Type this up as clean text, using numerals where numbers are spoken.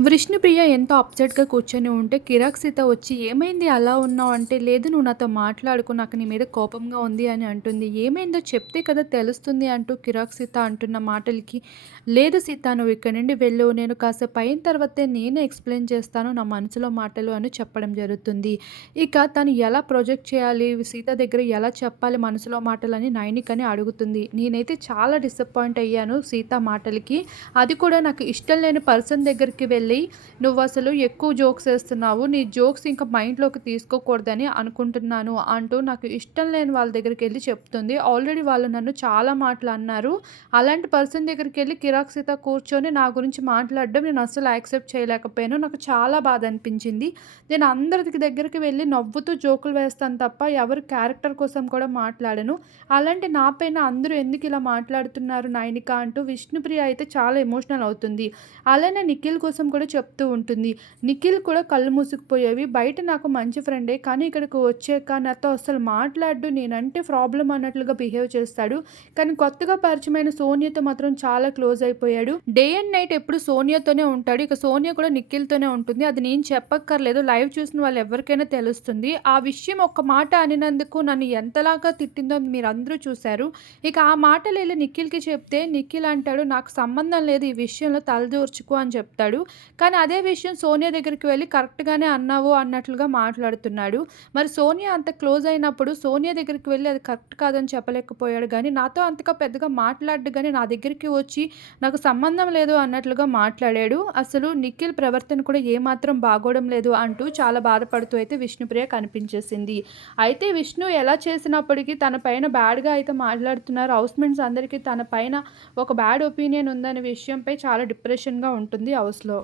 విష్ణుప్రియ ఎంతో అప్సెట్‌గా కూర్చొని ఉంటే, కిరాక్ సీత వచ్చి "ఏమైంది అలా ఉన్నావు?" అంటే, "లేదు నువ్వు నాతో మాట్లాడకు. నాకు నీ మీద కోపంగా ఉంది" అని అంటుంది. "ఏమైందో చెప్తే కదా తెలుస్తుంది" అంటూ కిరాక్ సీత అంటున్న మాటలకి, "లేదు సీత నువ్వు ఇక్కడి నుండి వెళ్ళు. నేను కాసేపు అయిన తర్వాతే నేనే ఎక్స్‌ప్లెయిన్ చేస్తాను నా మనసులో మాటలు" అని చెప్పడం జరుగుతుంది. ఇక తను ఎలా ప్రొజెక్ట్ చేయాలి, సీత దగ్గర ఎలా చెప్పాలి మనసులో మాటలని నైనికని అడుగుతుంది. నేనైతే చాలా డిసప్పాయింట్ అయ్యాను సీత మాటలకి. అది కూడా నాకు ఇష్టం లేని పర్సన్ దగ్గరికి వెళ్ళి "నువ్వసలు ఎక్కువ జోక్స్ ఏస్తున్నావు. నీ జోక్స్ ఇంక మైండ్‌లోకి తీసుకోకూడదని అనుకుంటున్నాను" అంటూ నాకు ఇష్టం లేని వాళ్ళ దగ్గరికెళ్ళి చెప్తుంది. ఆల్రెడీ వాళ్ళు నన్ను చాలా మాటలు అన్నారు. అలాంటి పర్సన్ దగ్గరికెళ్ళి కిరాక్ సీత కూర్చొని నా గురించి మాట్లాడడం నేను అస్సలు యాక్సెప్ట్ చేయలేకపోయాను. నాకు చాలా బాధ అనిపించింది. నేను అందరికి దగ్గరికి వెళ్ళి నవ్వుతూ జోకులు వేస్తాను తప్ప ఎవరి క్యారెక్టర్ కోసం కూడా మాట్లాడను. అలాంటి నా పైన అందరూ ఎందుకు ఇలా మాట్లాడుతున్నారు నైనిక అంటూ విష్ణుప్రియ అయితే చాలా ఎమోషనల్ అవుతుంది. అలానే నిఖిల్ కోసం కూడా చెప్తూ ఉంటుంది. నిఖిల్ కూడా కళ్ళు మూసుకుపోయేవి. బయట నాకు మంచి ఫ్రెండే. కానీ ఇక్కడికి వచ్చాక నాతో అస్సలు మాట్లాడడు. నేనంటే ప్రాబ్లమ్ అన్నట్లుగా బిహేవ్ చేస్తాడు. కానీ కొత్తగా పరిచయమైన సోనియాతో మాత్రం చాలా క్లోజ్ అయిపోయాడు. డే అండ్ నైట్ ఎప్పుడు సోనియాతోనే ఉంటాడు. ఇక సోనియా కూడా నిఖిల్‌తోనే ఉంటుంది. అది నేను చెప్పక్కర్లేదు. లైవ్ చూసిన వాళ్ళు ఎవరికైనా తెలుస్తుంది. ఆ విషయం ఒక్క మాట అనినందుకు నన్ను ఎంతలాగా తిట్టిందో మీరందరూ చూసారు. ఇక ఆ మాటలెళ్ళి నిఖిల్‌కి చెప్తే నిఖిల్ అంటాడు, "నాకు సంబంధం లేదు ఈ విషయంలో తలదూర్చుకో" అని చెప్తాడు. కానీ అదే విషయం సోనియా దగ్గరికి వెళ్లి కరెక్ట్‌గానే అన్నావు అన్నట్లుగా మాట్లాడుతున్నాడు. మరి సోనియా అంత క్లోజ్ అయినప్పుడు సోనియా దగ్గరికి వెళ్లి అది కరెక్ట్ కాదని చెప్పలేకపోయాడు గానీ, నాతో అంతగా పెద్దగా మాట్లాడడు గానీ, నా దగ్గరికి వచ్చి నాకు సంబంధం లేదు అన్నట్లుగా మాట్లాడాడు. అసలు నిఖిల్ ప్రవర్తన కూడా ఏమాత్రం బాగోడం లేదు అంటూ చాలా బాధపడుతూ అయితే విష్ణుప్రియ కనిపించేసింది. అయితే విష్ణు ఎలా చేసినప్పటికీ తన పైన బ్యాడ్‌గా అయితే మాట్లాడుతున్నారు. హౌస్‌మేట్స్ అందరికీ తన పైన ఒక బ్యాడ్ ఒపీనియన్ ఉందనే విషయంపై చాలా డిప్రెషన్‌గా ఉంటుంది హౌస్‌లో.